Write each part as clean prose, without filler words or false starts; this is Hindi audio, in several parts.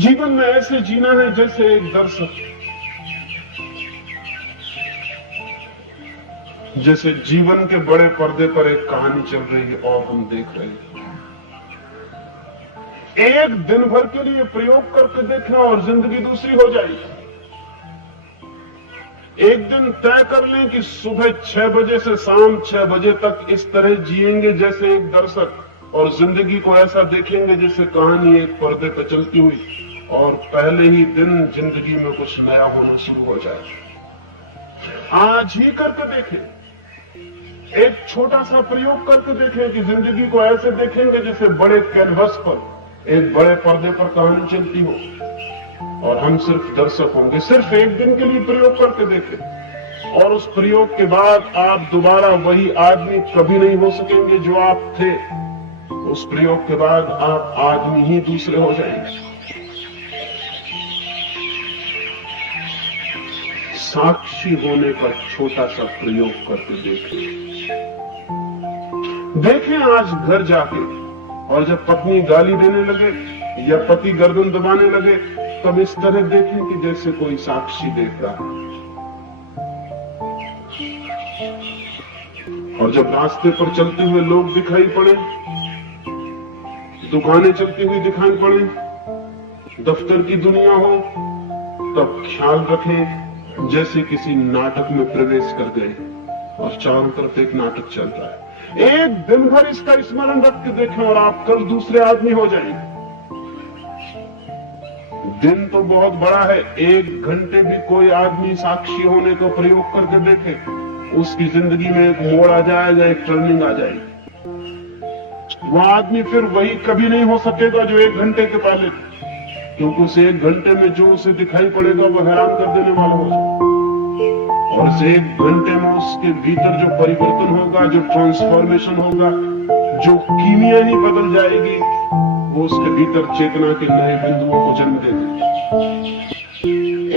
जीवन में ऐसे जीना है जैसे एक दर्शक, जैसे जीवन के बड़े पर्दे पर एक कहानी चल रही है और हम देख रहे हैं। एक दिन भर के लिए प्रयोग करके देखना और जिंदगी दूसरी हो जाएगी। एक दिन तय कर लें कि सुबह 6 बजे से शाम 6 बजे तक इस तरह जिएंगे जैसे एक दर्शक, और जिंदगी को ऐसा देखेंगे जैसे कहानी एक पर्दे पर चलती हुई, और पहले ही दिन जिंदगी में कुछ नया होना शुरू हो जाए। आज ही करके देखें, एक छोटा सा प्रयोग करके देखें कि जिंदगी को ऐसे देखेंगे जैसे बड़े कैनवस पर, एक बड़े पर्दे पर कहानी चलती हो और हम सिर्फ दर्शक होंगे। सिर्फ एक दिन के लिए प्रयोग करके देखें, और उस प्रयोग के बाद आप दोबारा वही आदमी कभी नहीं हो सकेंगे जो आप थे। उस प्रयोग के बाद आप आदमी ही दूसरे हो जाएंगे। साक्षी होने का छोटा सा प्रयोग करके देखें आज घर जाके, और जब पत्नी गाली देने लगे या पति गर्दन दबाने लगे तब इस तरह देखें कि जैसे कोई साक्षी देख रहा है। और जब रास्ते पर चलते हुए लोग दिखाई पड़े, दुकानें चलती हुई दिखाई पड़े, दफ्तर की दुनिया हो, तब ख्याल रखें जैसे किसी नाटक में प्रवेश कर गए और चारों तरफ एक नाटक चल रहा है। एक दिन भर इसका स्मरण रख के देखें और आप कल दूसरे आदमी हो जाएंगे। दिन तो बहुत बड़ा है, 1 घंटे भी कोई आदमी साक्षी होने का प्रयोग करके देखे, उसकी जिंदगी में एक मोड़ आ जाएगा, एक टर्निंग आ जाएगी। वह आदमी फिर वही कभी नहीं हो सकेगा जो 1 घंटे के पहले, क्योंकि उस 1 घंटे में जो उसे दिखाई पड़ेगा वह हैरान कर देने वाला हो जाएगा। और इस 1 घंटे में उसके भीतर जो परिवर्तन होगा, जो ट्रांसफॉर्मेशन होगा, जो कीमिया ही बदल जाएगी, वो उसके भीतर चेतना के नए बिंदुओं को जन्म दे देगी।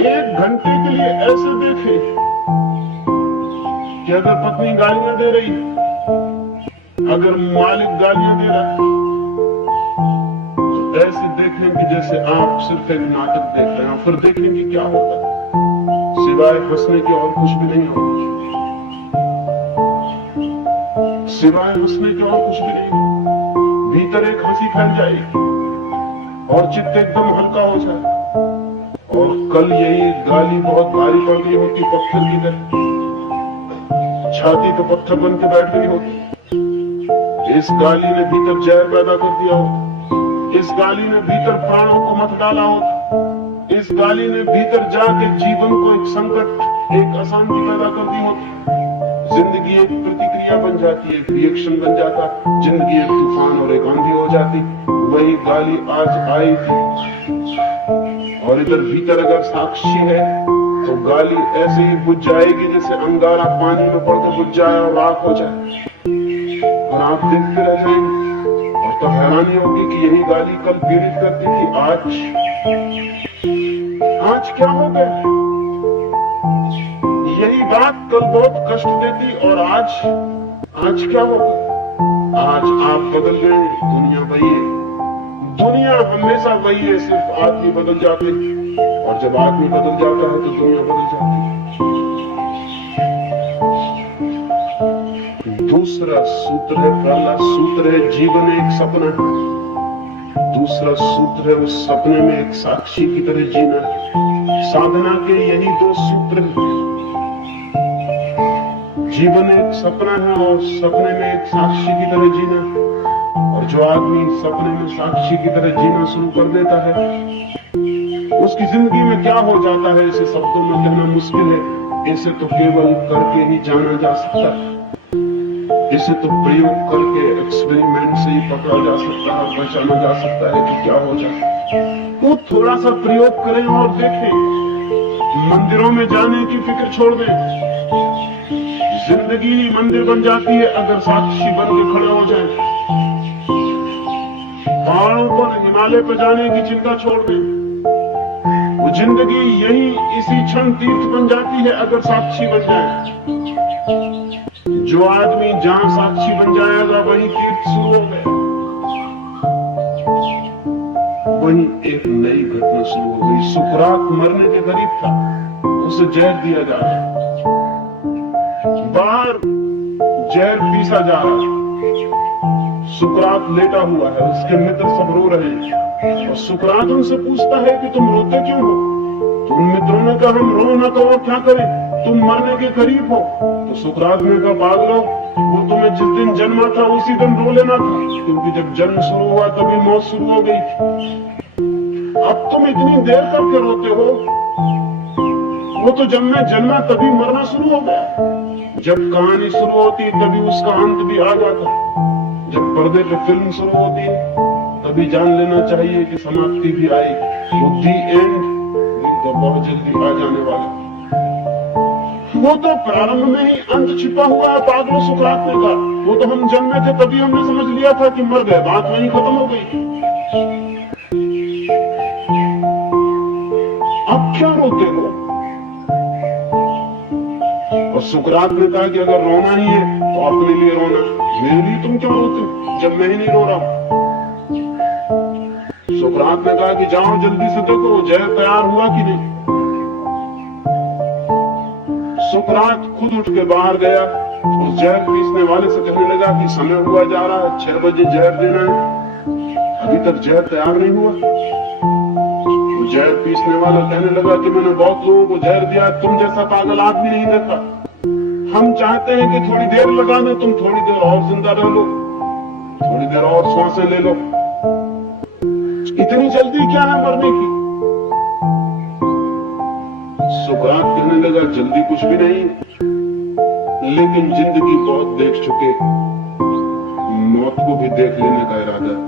1 घंटे के लिए ऐसे देखें कि अगर पत्नी गालियां दे रही, अगर मालिक गालियां दे रहा, तो ऐसे देखें कि जैसे आप सिर्फ एक नाटक देख रहे हैं। फिर देखें कि क्या होगा, सिवाय हंसने के और कुछ भी नहीं होगा, सिवाय हंसने के और कुछ भी नहीं होगा। भीतर एक हंसी फैल जाएगी और चित्त एकदम हल्का हो जाए। और कल यही गाली बहुत भारी पड़ गई होती, पत्थर की तरह छाती पे पत्थर बन के बैठ गई होती, इस गाली ने भीतर जहर पैदा कर दिया होता, इस गाली ने भीतर प्राणों को मत डाला होता, इस गाली ने भीतर जाके जीवन को एक संकट, एक अशांति पैदा कर दी होती। जिंदगी एक प्रतिक्रिया बन जाती है, एक रिएक्शन बन जाता, जिंदगी एक तूफान और एक आंधी हो जाती। वही गाली आज आई थी, और इधर भीतर अगर साक्षी है तो गाली ऐसे ही बुझ जाएगी जैसे अंगारा पानी में पड़कर बुझ जाए और राख हो जाए, और आप देखते रह जाएंगे। और तब हैरानी होगी कि यही गाली कल पीड़ित करती थी, आज क्या हो गया। यही बात कल बहुत कष्ट देती, और आज क्या हो गया। आज आप बदल गए, दुनिया वही है। दुनिया हमेशा वही है, सिर्फ आदमी बदल जाते हैं, और जब आदमी बदल जाता है तो दुनिया बदल जाती है। दूसरा सूत्र है, पहला सूत्र है जीवन एक सपना, दूसरा सूत्र है उस सपने में एक साक्षी की तरह जीना। साधना के यही 2 सूत्र हैं। जीवन एक सपना है और सपने में एक साक्षी की तरह जीना। और जो आदमी सपने में साक्षी की तरह जीना शुरू कर देता है, उसकी जिंदगी में क्या हो जाता है इसे शब्दों में कहना मुश्किल है। इसे तो केवल करके ही जाना जा सकता है, इसे तो प्रयोग करके, एक्सपेरिमेंट से ही पकड़ा जा सकता है, पहचाना जा सकता है कि क्या हो जाता है। वो थोड़ा सा प्रयोग करें और देखें। मंदिरों में जाने की फिक्र छोड़ दें, जिंदगी ही मंदिर बन जाती है अगर साक्षी बन के खड़े हो जाए। पहाड़ों पर, हिमालय पर जाने की चिंता छोड़ दें, वो जिंदगी यही इसी क्षण तीर्थ बन जाती है अगर साक्षी बन जाए। जो आदमी जहां साक्षी बन जाएगा वही तीर्थ शुरू हो गया। वहीं एक नई घटना शुरू हो गई। सुकरात मरने के करीब था, उसे जहर दिया जा रहा, बाहर जहर पीसा जा रहा। सुकरात लेटा हुआ है, उसके मित्र सब रो रहे हैं और सुकरात उनसे पूछता है कि तुम रोते क्यों हो? तो उन मित्रों ने कहा हम रो ना तो और क्या करें, तुम मरने के करीब हो। तो सुकरात ने कहा पागलो, वो तुम्हें जिस दिन जन्मा था उसी दिन रो लेना था, क्योंकि जब जन्म शुरू हुआ तभी मौत शुरू हो गई थी। अब तुम इतनी देर करके रोते हो, वो तो जब मैं जन्मा तभी मरना शुरू हो गया। जब कहानी शुरू होती तभी उसका अंत भी आ जाता। जब पर्दे पे फिल्म शुरू होती है तभी जान लेना चाहिए कि समाप्ति भी आई। वो दी एंड तो बहुत जल्दी आ जाने वाला। वो तो प्रारंभ में ही अंत छिपा हुआ है, पागलों, सुकरात ने कहा। वो तो हम जन्मे थे तभी हमने समझ लिया था कि मर गए, बात वहीं खत्म हो गई। अब क्या रोते हो? और सुकरात ने कहा कि अगर रोना ही है तो अपने लिए रोना, मेरे लिए तुम क्यों रोते हो जब मैं ही नहीं रो रहा? सुकरात ने कहा कि जाओ जल्दी से देखो जहर तैयार हुआ कि नहीं। सुकरात खुद उठ के बाहर गया, उस जहर पीसने वाले से कहने लगा कि समय हुआ जा रहा है, 6 बजे जहर देना है, अभी तक जहर तैयार नहीं हुआ। तो जहर पीसने वाला कहने लगा कि मैंने बहुत लोगों को जहर दिया, तुम जैसा पागल आदमी नहीं देखा। हम चाहते हैं कि थोड़ी देर लगा दो, तुम थोड़ी देर और जिंदा रह लो, थोड़ी देर और सांसें ले लो। इतनी जल्दी क्या है मरने की? सुकरात कहने लगा जल्दी कुछ भी नहीं, लेकिन जिंदगी बहुत देख चुके, मौत को भी देख लेने का इरादा है।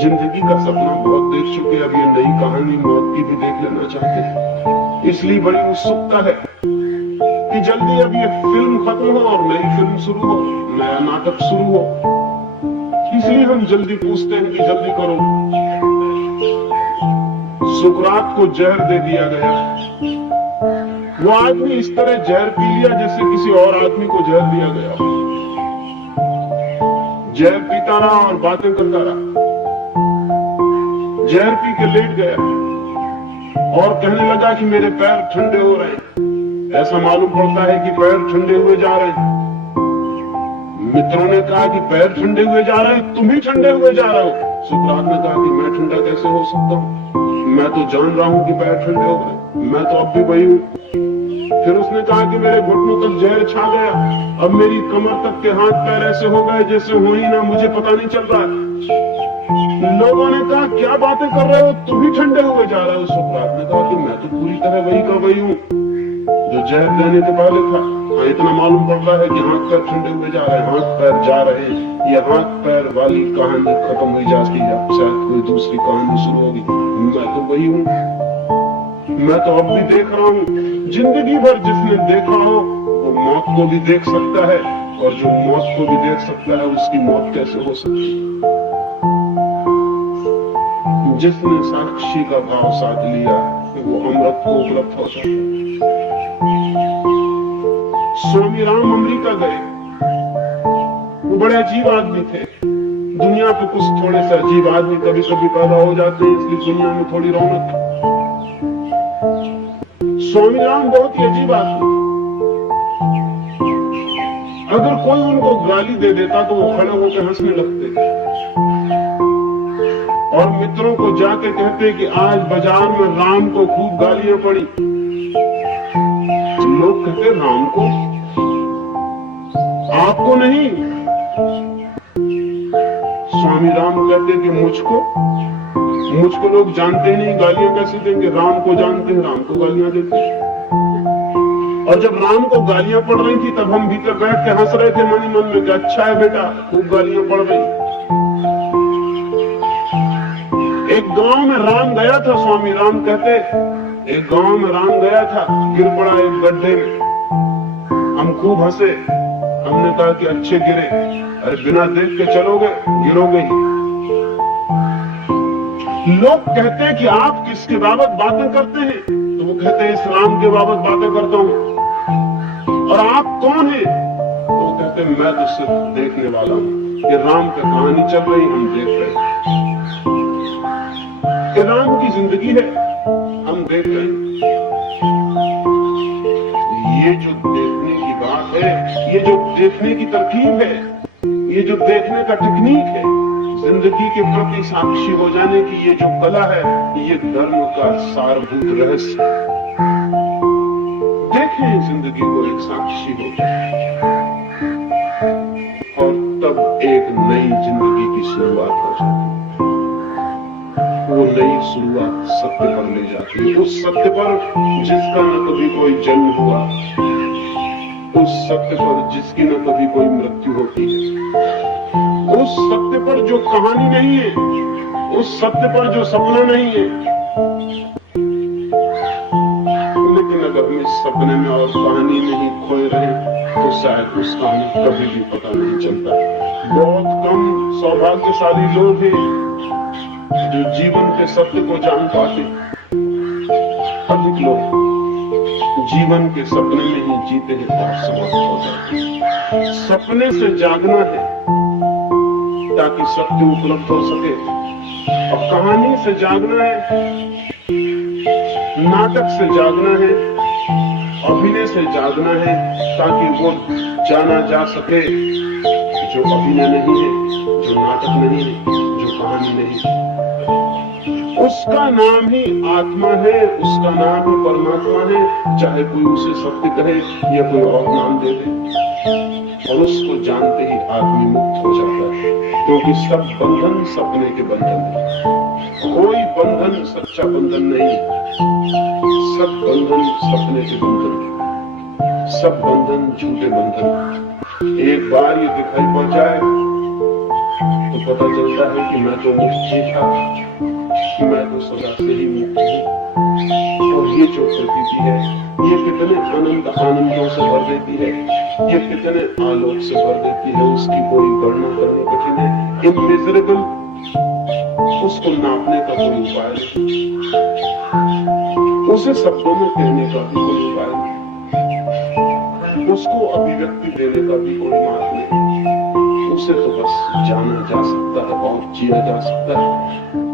जिंदगी का सपना बहुत देख चुके, अब ये नई कहानी मौत की भी देख लेना चाहते हैं। इसलिए बड़ी उत्सुकता है कि जल्दी अब ये फिल्म खत्म हो और नई फिल्म शुरू हो, नया नाटक शुरू हो। इसलिए हम जल्दी पूछते हैं कि जल्दी करो। सुकरात को जहर दे दिया गया। वो आदमी इस तरह जहर पी लिया जैसे किसी और आदमी को जहर दिया गया। जहर पीता रहा और बातें करता रहा। जहर पी के लेट गया और कहने लगा कि मेरे पैर ठंडे हो रहे हैं। ऐसा मालूम पड़ता है कि पैर ठंडे हुए जा रहे हैं। मित्रों ने कहा कि पैर ठंडे हुए जा रहे हैं, तुम ही ठंडे हुए जा रहे हो। सुकरात ने कहा कि मैं ठंडा कैसे हो सकता हूँ, मैं तो जान रहा हूं कि पैर ठंडे हो गए, मैं तो अब भी वही हूं। फिर उसने कहा कि मेरे घुटनों तक जहर छा गया, अब मेरी कमर तक के हाथ पैर ऐसे हो गए जैसे हो ही ना, मुझे पता नहीं चल रहा है। लोगों ने कहा क्या बातें कर रहे हो, तुम ही ठंडे हुए जा रहे हो। सुकरात ने कहा कि मैं तो पूरी तरह वही का वही हूँ जो जहर देने के पहले था। हाँ, इतना मालूम पड़ रहा है कि हाथ पैर ठंडे हुए जा रहे हैं, हाथ पैर जा रहे हैं। ये हाथ पैर वाली कहानी खत्म हुई जाती है, शायद कोई दूसरी कहानी शुरू होगी। मैं तो वही हूँ, मैं तो अब भी देख रहा हूँ। जिंदगी भर जिसने देखा हो वो मौत को भी देख सकता है, और जो मौत को भी देख सकता है उसकी मौत कैसे हो सकती है? जिसने साक्षी का भाव साध लिया वो अमृत को उपलब्ध हो जाता है। स्वामी राम अमेरिका गए, वो बड़े अजीब आदमी थे। दुनिया पे कुछ थोड़े से अजीब आदमी कभी कभी पैदा हो जाते हैं, इसलिए दुनिया में थोड़ी रौनक। स्वामी राम बहुत ही अजीब आदमी। अगर कोई उनको गाली दे देता तो वो खड़े होकर हंसने लगते और मित्रों को जाके कहते कि आज बाजार में राम को खूब गालियां पड़ी। लोग कहते राम को, आपको नहीं। स्वामी राम कहते कि मुझको लोग जानते नहीं, गालियां कैसे देंगे? राम को जानते हैं, राम को गालियां देते हैं। और जब राम को गालियां पड़ रही थी तब हम भीतर बैठ के हंस रहे थे मन ही मन में कि अच्छा है बेटा, खूब गालियां पड़ रही। एक गांव में राम गया था, स्वामी राम कहते, एक गांव में राम गया था, गिर पड़ा एक गड्ढे में। हम खूब हंसे, हमने कहा कि अच्छे गिरे, अरे बिना देख के चलोगे गिरोगे ही। लोग कहते हैं कि आप किसके बाबत बातें करते हैं? तो वो कहते हैं इस्लाम के बाबत बातें करता हूं। और आप कौन हैं? तो वो कहते हैं मैं तो सिर्फ देखने वाला हूं, ये राम पे कहानी चल रही, हम देख रहे हैं। राम की जिंदगी है, हम देख रहे हैं। ये जो देखने की बात है, ये जो देखने की तरकीब है, ये जो देखने का टेक्निक है, जिंदगी के प्रति साक्षी हो जाने की ये जो कला है, ये धर्म का सारभूत रहस्य। देखें जिंदगी को एक साक्षी हो और तब एक नई जिंदगी की शुरुआत हो जाती है। वो नई शुरुआत सत्य पर ले जाती है, उस सत्य पर जिसका न कभी कोई जन्म हुआ, उस सत्य पर जिसकी न कभी कोई मृत्यु होती है, उस सत्य पर जो कहानी नहीं है, उस सत्य पर जो सपना नहीं है। लेकिन अगर हम इस सपने में और कहानी में ही खोए रहे तो शायद उस कहानी कभी भी पता नहीं चलता। बहुत कम सौभाग्यशाली लोग हैं जो जीवन के सत्य को जान पाते। अधिक लोग जीवन के सपने में ही जीते हैं और समाप्त हो जाते हैं। सपने से जागना है ताकि सत्य उपलब्ध हो सके, और कहानी से जागना है, नाटक से जागना है, अभिनय से जागना है, ताकि वो जाना जा सके जो अभिनय नहीं है, जो नाटक नहीं है, जो कहानी नहीं है। उसका नाम ही आत्मा है, उसका नाम ही परमात्मा है, चाहे कोई उसे सत्य कहे या कोई और नाम दे दे। और उसको जानते ही आदमी मुक्त हो जाता है, क्योंकि सब बंधन सपने के बंधन है। कोई बंधन सच्चा बंधन नहीं, सब बंधन सपने के बंधन है, सब बंधन झूठे बंधन। एक बार ये दिखाई पड़ जाए तो पता चलता है कि मैं तो मुक्त ही था, मैं तो सदा से ही मुक्त हूँ। और ये जो प्रकृति है, ये कितने आनंदों से भर देती है, ये कितने आलोक से भर देती है, उसकी कोई गणना करनी कठिन है। इनमेजरेबल, उसको नापने का कोई उपाय नहीं, उसे शब्दों में कहने का भी कोई उपाय नहीं, उसको अभिव्यक्ति देने का भी कोई मार्ग नहीं। उसे तो बस जाना जा सकता है और जिया जा सकता है।